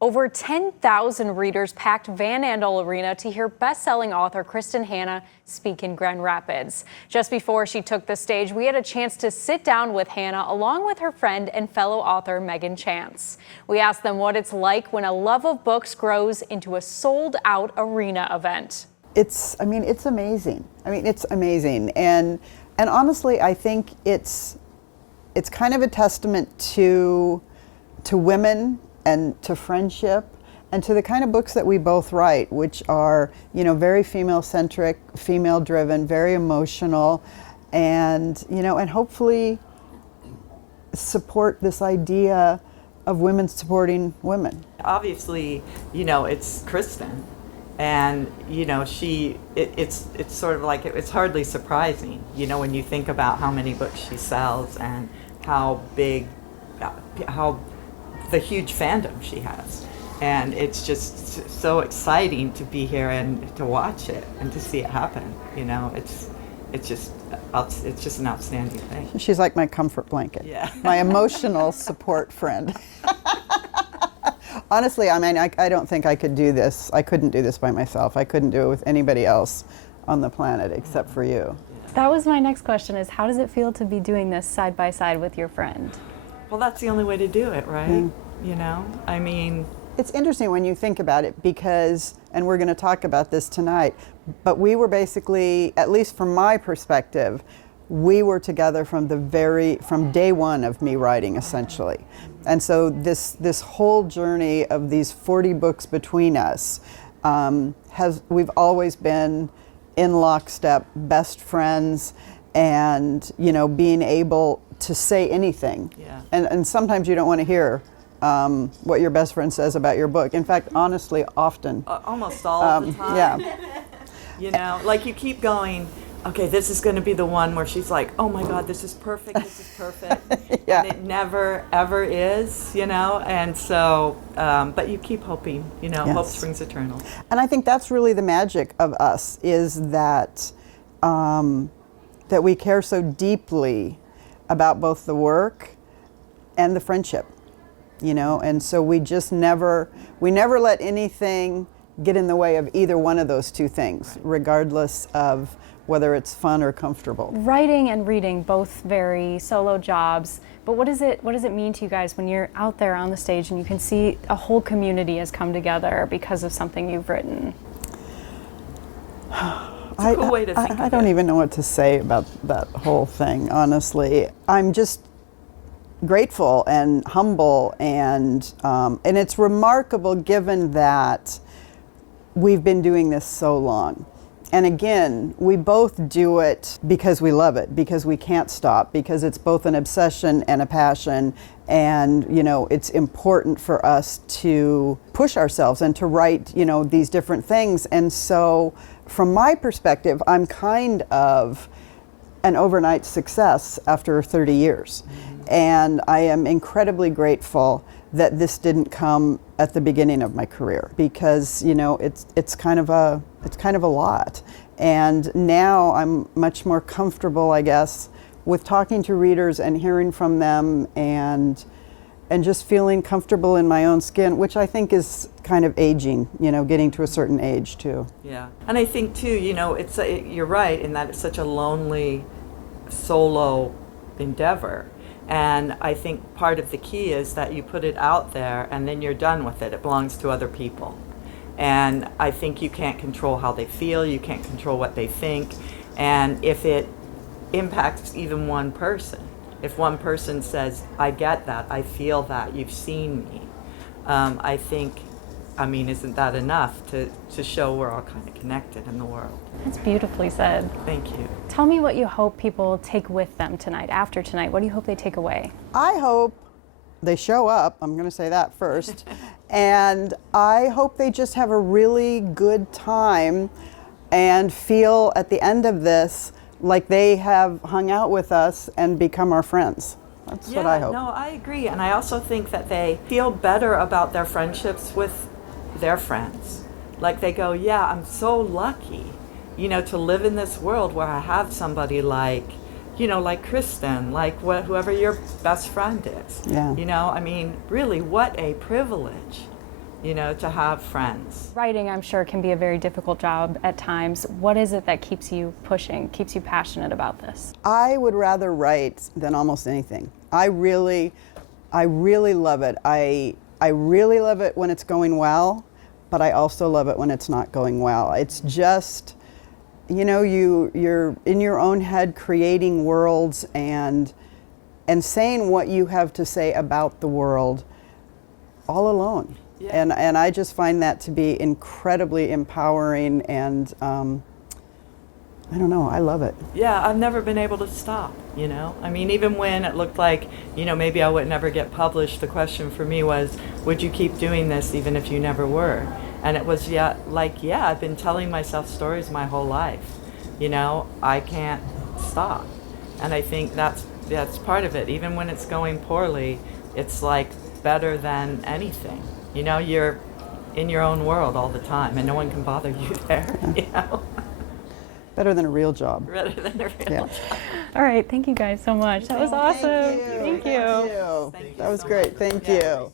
Over 10,000 readers packed Van Andel Arena to hear best-selling author Kristin Hannah speak in Grand Rapids. Just before she took the stage, we had a chance to sit down with Hannah along with her friend and fellow author Megan Chance. We asked them what it's like when a love of books grows into a sold-out arena event. It's amazing. It's amazing. And honestly, I think it's kind of a testament to women and to friendship and to the kind of books that we both write, which are, very female-centric, female-driven, very emotional, and, and hopefully support this idea of women supporting women. Obviously, it's Kristin. And it's sort of like it's hardly surprising, when you think about how many books she sells and how the huge fandom she has, and it's just so exciting to be here and to watch it and to see it happen. It's just an outstanding thing. She's like my comfort blanket, yeah. My emotional support friend. Honestly, I don't think I could do this. I couldn't do this by myself. I couldn't do it with anybody else on the planet except for you. That was my next question, is how does it feel to be doing this side by side with your friend? Well, that's the only way to do it, right? It's interesting when you think about it because, and we're going to talk about this tonight, but we were basically, at least from my perspective, we were together from day one of me writing, essentially. And so this whole journey of these 40 books between us, we've always been in lockstep, best friends, and being able to say anything. Yeah. And sometimes you don't want to hear what your best friend says about your book. In fact, honestly, often. Almost all the time. Yeah. Like you keep going, okay, this is going to be the one where she's like, oh my God, this is perfect, this is perfect. Yeah. And it never, ever is, and so, but you keep hoping, Yes. Hope springs eternal. And I think that's really the magic of us, is that that we care so deeply about both the work and the friendship, and so we never let anything get in the way of either one of those two things, regardless of whether it's fun or comfortable. Writing and reading, both very solo jobs, but what does it mean to you guys when you're out there on the stage and you can see a whole community has come together because of something you've written? It's a cool way to think of it. I don't even know what to say about that whole thing, honestly. I'm just grateful and humble, and it's remarkable given that we've been doing this so long. And again, we both do it because we love it, because we can't stop, because it's both an obsession and a passion, and it's important for us to push ourselves and to write these different things. And so from my perspective, I'm kind of an overnight success after 30 years. Mm-hmm. And I am incredibly grateful that this didn't come at the beginning of my career, because it's kind of a lot. And now I'm much more comfortable, I guess, with talking to readers and hearing from them, and just feeling comfortable in my own skin, which I think is kind of aging, getting to a certain age too. Yeah, and I think too, you're right in that it's such a lonely solo endeavor. And I think part of the key is that you put it out there and then you're done with it. It belongs to other people. And I think you can't control how they feel, you can't control what they think. And if it impacts even one person, if one person says, I get that, I feel that, you've seen me, I think, isn't that enough to show we're all kind of connected in the world? That's beautifully said. Thank you. Tell me what you hope people take with them tonight, after tonight. What do you hope they take away? I hope they show up, I'm going to say that first, and I hope they just have a really good time and feel at the end of this like they have hung out with us and become our friends. That's what I hope. No, I agree. And I also think that they feel better about their friendships with their friends. Like they go, yeah, I'm so lucky, to live in this world where I have somebody like, like Kristin, like whoever your best friend is. Yeah. Really, what a privilege you know, to have friends. Writing, I'm sure, can be a very difficult job at times. What is it that keeps you pushing, keeps you passionate about this? I would rather write than almost anything. I really love it. I really love it when it's going well, but I also love it when it's not going well. It's just, you know, you're in your own head creating worlds and saying what you have to say about the world all alone. Yeah. And I just find that to be incredibly empowering, and I don't know, I love it. Yeah, I've never been able to stop, you know? I mean, even when it looked like, you know, maybe I would never get published, the question for me was, would you keep doing this even if you never were? And it was, yeah, I've been telling myself stories my whole life. You know, I can't stop. And I think that's part of it. Even when it's going poorly, it's like better than anything. You know, you're in your own world all the time and no one can bother you there, you know? Better than a real job. Rather than a real Yeah. job. All right, thank you guys so much. That was awesome. Thank you. Thank you. Thank you That was so great. much. Thank Yeah. you.